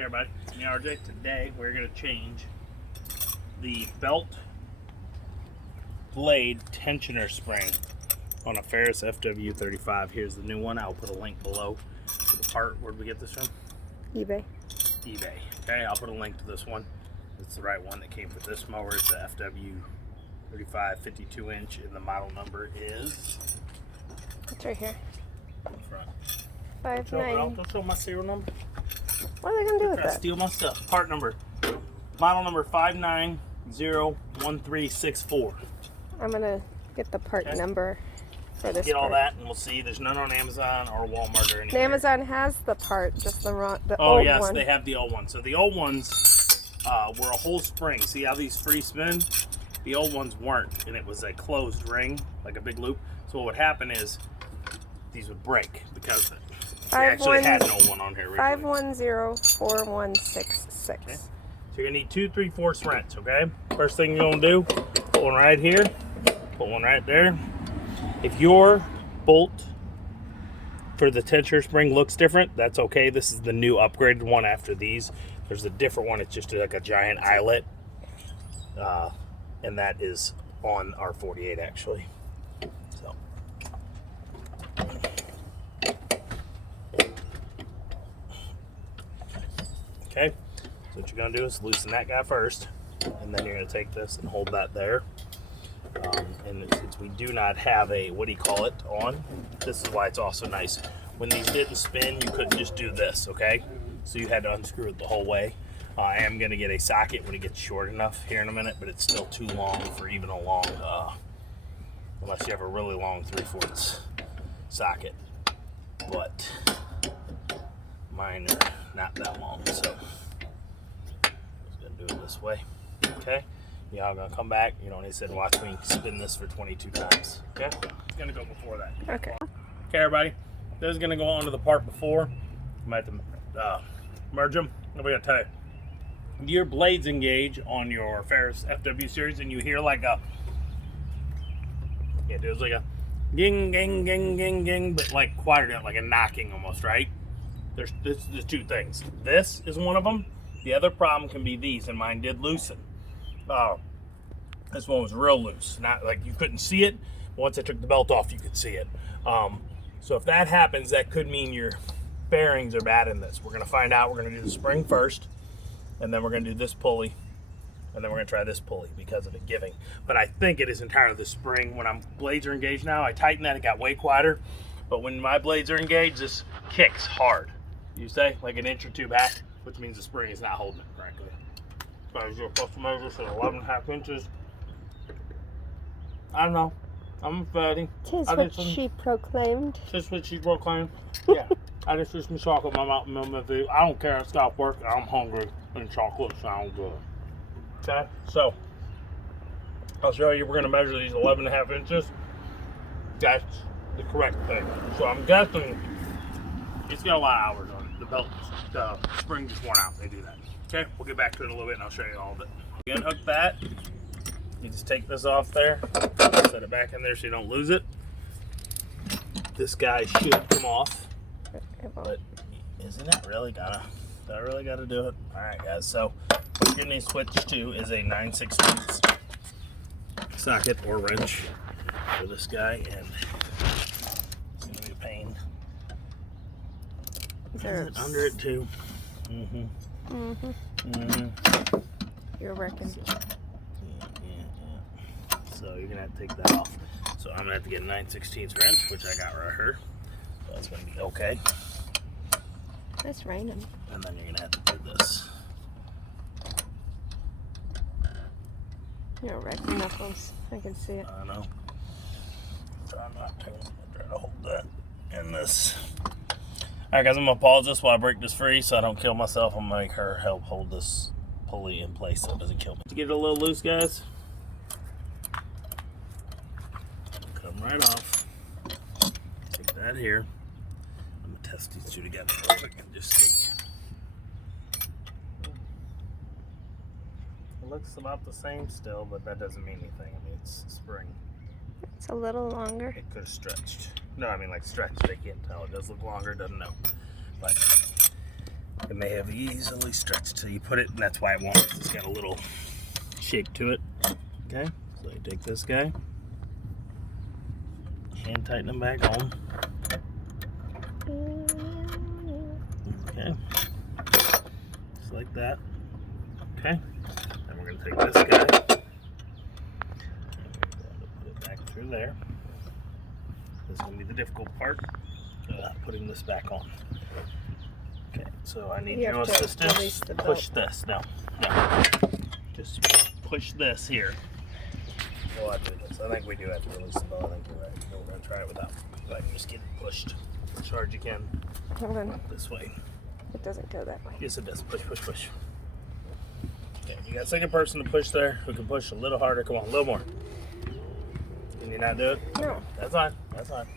Hey everybody, it's me RJ. Today we're going to change the belt blade tensioner spring on a Ferris FW35. Here's the new one. I'll put a link below to the part. Where'd we get this from? eBay. eBay. Okay, I'll put a link to this one. It's the right one that came with this mower. It's the FW35 52 inch and the model number is... It's right here. In front. 59. Don't show my serial number. What are they going to do with that? Steal my stuff. Part number. Model number 5901364. I'm going to get the part number for this Get all part. that and we'll see. There's none on Amazon or Walmart or anything. Amazon has the part, just the old one. Oh yes, they have the old one. So the old ones were a whole spring. See how these free spin? The old ones weren't, and it was a closed ring, like a big loop. So what would happen is these would break because of it. They actually had no one on here originally. 5104166. Okay. So you're gonna need 2 3/4 wrench, okay? First thing you're gonna do, put one right here, put one right there. If your bolt for the tensioner spring looks different, that's okay. This is the new upgraded one after these. There's a different one, it's just like a giant eyelet. And that is on our 48 actually. So. Okay, so what you're gonna do is loosen that guy first, and then you're gonna take this and hold that there. And since we do not have a, what do you call it, on, this is why it's also nice. When these didn't spin, you couldn't just do this, okay? So you had to unscrew it the whole way. I am gonna get a socket when it gets short enough here in a minute, but it's still too long for even a long, unless you have a really long 3/4 socket. But mine are not that long, so I'm just gonna do it this way. Okay, y'all gonna come back. You know, they said watch me spin this for 22 times. Okay, it's gonna go before that. Okay. Okay, everybody, this is gonna go onto the part before. I'm gonna have to merge them. I'm gonna tell you, your blades engage on your Ferris FW series, and you hear like a, yeah, there's like a ging, ging, ging, ging, ging, but like quieter, like a knocking almost, right? There's two things. This is one of them. The other problem can be these, and mine did loosen. This one was real loose. Not like you couldn't see it. Once I took the belt off, you could see it. So if that happens, that could mean your bearings are bad in this. We're gonna find out. We're gonna do the spring first, and then we're gonna do this pulley, and then we're gonna try this pulley because of it giving. But I think it is entirely the spring. When blades are engaged now, I tightened that, it got way quieter. But when my blades are engaged, this kicks hard. You say, like an inch or two back, which means the spring is not holding it correctly. So you're supposed to measure for 11.5 inches. I don't know. I'm fatty. Tis what she proclaimed. Tis what she proclaimed. Yeah. I just use my chocolate in my mouth. I don't care. I stop work. I'm hungry, and chocolate sounds good. Okay. So I'll show you. We're gonna measure these 11.5 inches. That's the correct thing. So I'm guessing it's got a lot of hours on it. The belt, the spring just worn out. They do that. Okay, we'll get back to it in a little bit and I'll show you all of it. You unhook that. You just take this off there, set it back in there so you don't lose it. This guy should come off, but isn't it really gotta? Do I really gotta do it? All right, guys. So what you're gonna need to switch to is a 9/16 socket or wrench for this guy, and it's gonna be a pain. Is it under it too? Mm-hmm. Mm-hmm. Mm-hmm. You're working. So you're gonna have to take that off. So I'm gonna have to get a 9/16 wrench, which I got right here. So that's gonna be okay. It's raining. And then you're gonna have to do this. You're wrecking knuckles. I can see it. I know. Try not to. Try to hold that in this. Alright guys, I'm gonna pause this while I break this free so I don't kill myself. I'm gonna make her help hold this pulley in place so it doesn't kill me. To get it a little loose, guys, come right off. Take that here. I'm gonna test these two together real quick and just see. It looks about the same still, but that doesn't mean anything. I mean, it's spring. It's a little longer. It could have stretched. No, I mean like stretched. They can't tell. It does look longer. Doesn't know. But it may have easily stretched till you put it, and that's why it won't. It's got a little shake to it. Okay, so you take this guy, hand tighten him back on. Okay, just like that. Okay, then we're gonna take this guy and we're going to put it back through there. This is gonna be the difficult part, putting this back on. Okay, so I need your assistance. Push this. No. Just push this here. Well, I do this. I think we do have to release the belt. I think you're right. We're going to try it without. If I can just get it pushed as hard as you can. Hold on. This way. It doesn't go that way. Yes, it does. Push, push, push. Okay, you got a second person to push there who can push a little harder. Come on, a little more. Can you not do it? No. That's fine. That's fine.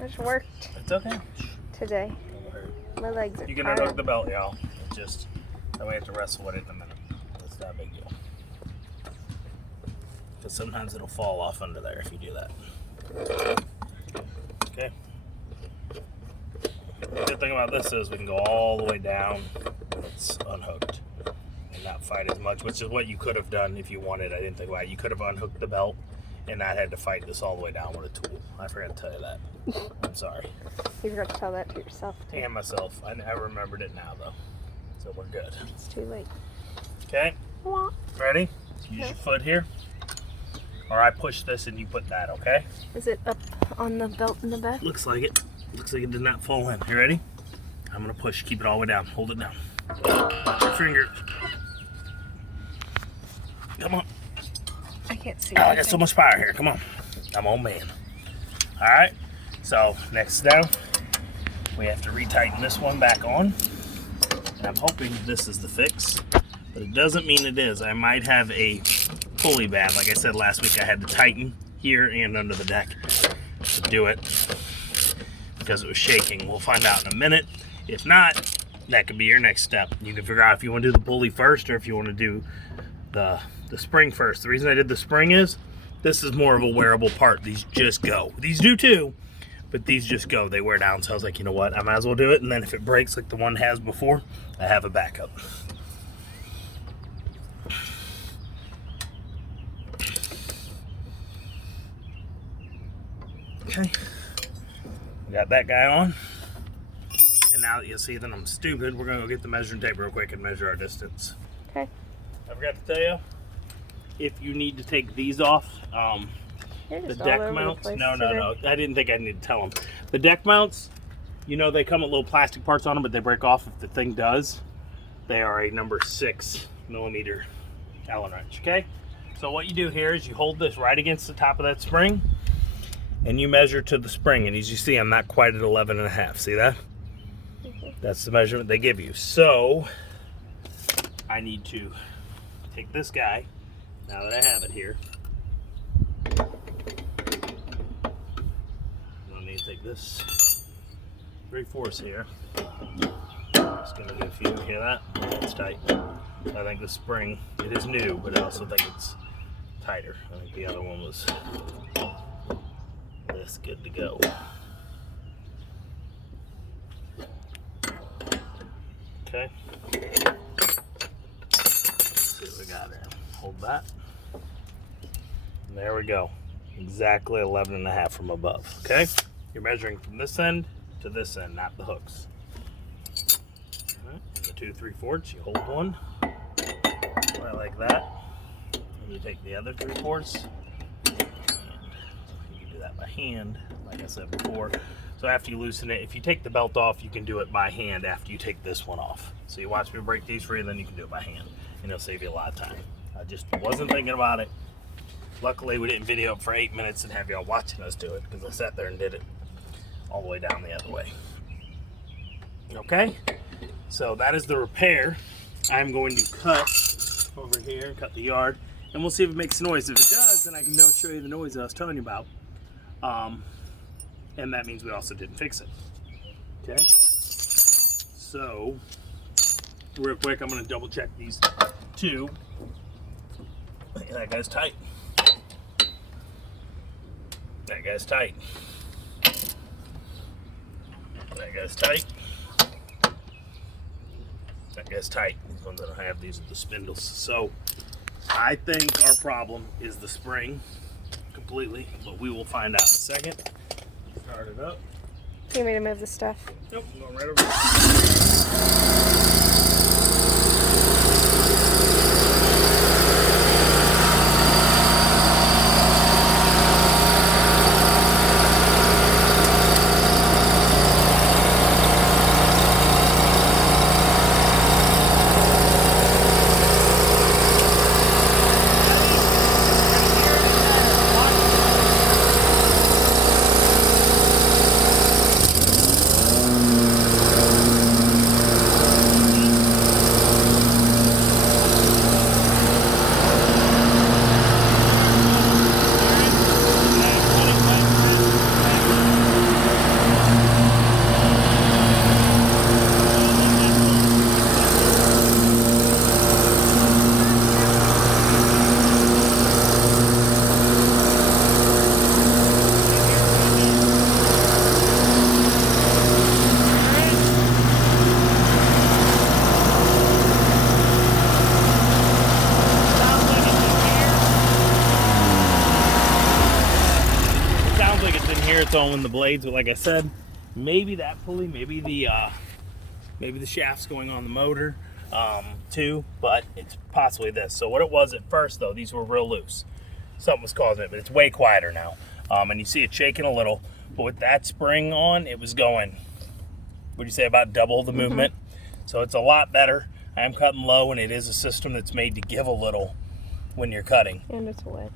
It's worked It's okay. today. My legs are You can tired. unhook the belt, y'all. It's just that we have to wrestle with it in a minute. It's not a big deal. Because sometimes it'll fall off under there if you do that. Okay. The good thing about this is we can go all the way down when it's unhooked and not fight as much, which is what you could have done if you wanted. I didn't think about it. You could have unhooked the belt and not had to fight this all the way down with a tool. I forgot to tell you that. I'm sorry. You forgot to tell that to yourself, too. And myself. I remembered it now, though. So we're good. It's too late. Okay. Ready? Use Yeah. your foot here. Or I push this and you put that, okay? Is it up on the belt in the back? Looks like it. Looks like it did not fall in. You ready? I'm going to push. Keep it all the way down. Hold it down. Watch your finger. Come on. I can't see. Oh, I got so much fire here. Come on. I'm on man. All right. So next down, we have to retighten this one back on. And I'm hoping this is the fix, but it doesn't mean it is. I might have a pulley bad. Like I said last week, I had to tighten here and under the deck to do it because it was shaking. We'll find out in a minute. If not, that could be your next step. You can figure out if you want to do the pulley first or if you want to do the spring first. The reason I did the spring is this is more of a wearable part. These just go. These do too, but these just go. They wear down. So I was like, you know what? I might as well do it. And then if it breaks like the one has before, I have a backup. Okay. We got that guy on. And now that you see that I'm stupid, we're going to go get the measuring tape real quick and measure our distance. Okay. I forgot to tell you, if you need to take these off, the deck mounts, no, I didn't think I needed to tell them. The deck mounts, you know, they come with little plastic parts on them, but they break off if the thing does. They are a number 6mm Allen wrench, okay? So what you do here is you hold this right against the top of that spring, and you measure to the spring, and as you see, I'm not quite at 11.5, see that? That's the measurement they give you. So I need to take this guy, now that I have it here. I need to take this 3/4 here. Just gonna do a few. Hear that? It's tight. I think the spring, it is new, but I also think it's tighter. I think the other one was this good to go. Okay. Let's see what we got there. Hold that. And there we go. Exactly 11.5 from above. Okay? You're measuring from this end to this end, not the hooks. All right. And the 2 3/4, you hold one. Right like that. And you take the other 3/4. And you can do that by hand, like I said before. So after you loosen it, if you take the belt off, you can do it by hand after you take this one off. So you watch me break these free, and then you can do it by hand. And it'll save you a lot of time. I just wasn't thinking about it. Luckily, we didn't video it for 8 minutes and have y'all watching us do it, because I sat there and did it all the way down the other way. Okay? So that is the repair. I'm going to cut over here, cut the yard, and we'll see if it makes noise. If it does, then I can show you the noise that I was telling you about. And that means we also didn't fix it. Okay? So, real quick, I'm going to double check these two. That guy's tight. That guy's tight. That guy's tight. That guy's tight. These ones that I have, these are the spindles. So I think our problem is the spring completely, but we will find out in a second. Start it up. You want me to move the stuff? Nope, I'm going right over there. Throwing the blades, but like I said, maybe that pulley, maybe the shaft's going on the motor too, but it's possibly this. So what it was at first though, these were real loose. Something was causing it, but it's way quieter now. And you see it shaking a little, but with that spring on, it was going, would you say about double the movement? So it's a lot better. I am cutting low, and it is a system that's made to give a little when you're cutting. And it's wet.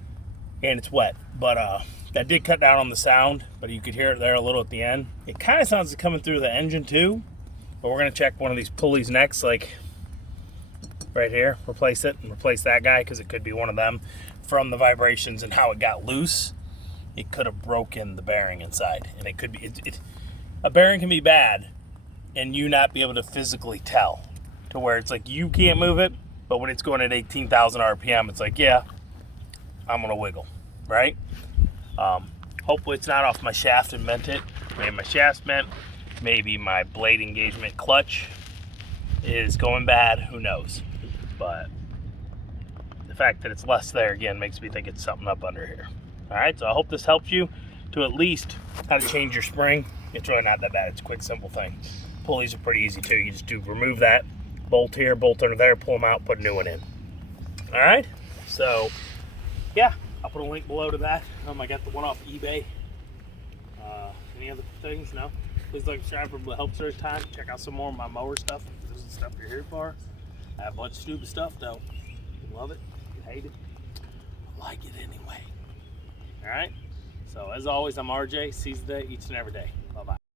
And it's wet, but that did cut down on the sound, but you could hear it there a little at the end. It kind of sounds like coming through the engine too, but we're gonna check one of these pulleys next, like right here, replace it and replace that guy, because it could be one of them. From the vibrations and how it got loose, it could have broken the bearing inside, and it could be, a bearing can be bad and you not be able to physically tell, to where it's like you can't move it, but when it's going at 18,000 RPM, it's like, yeah, I'm gonna wiggle, right? Hopefully it's not off my shaft and bent it. Maybe my shaft's bent, maybe my blade engagement clutch is going bad, who knows? But the fact that it's less there again makes me think it's something up under here. All right, so I hope this helps you to at least how to change your spring. It's really not that bad, it's a quick, simple thing. Pulleys are pretty easy too. You just remove that bolt here, bolt under there, pull them out, put a new one in. All right, so yeah, I'll put a link below to that. I got the one off eBay. Any other things? No? Please like and subscribe for the help search time. Check out some more of my mower stuff. This is the stuff you're here for. I have a bunch of stupid stuff though. You love it, you hate it, I like it anyway. Alright? So as always, I'm RJ. Seize the day each and every day.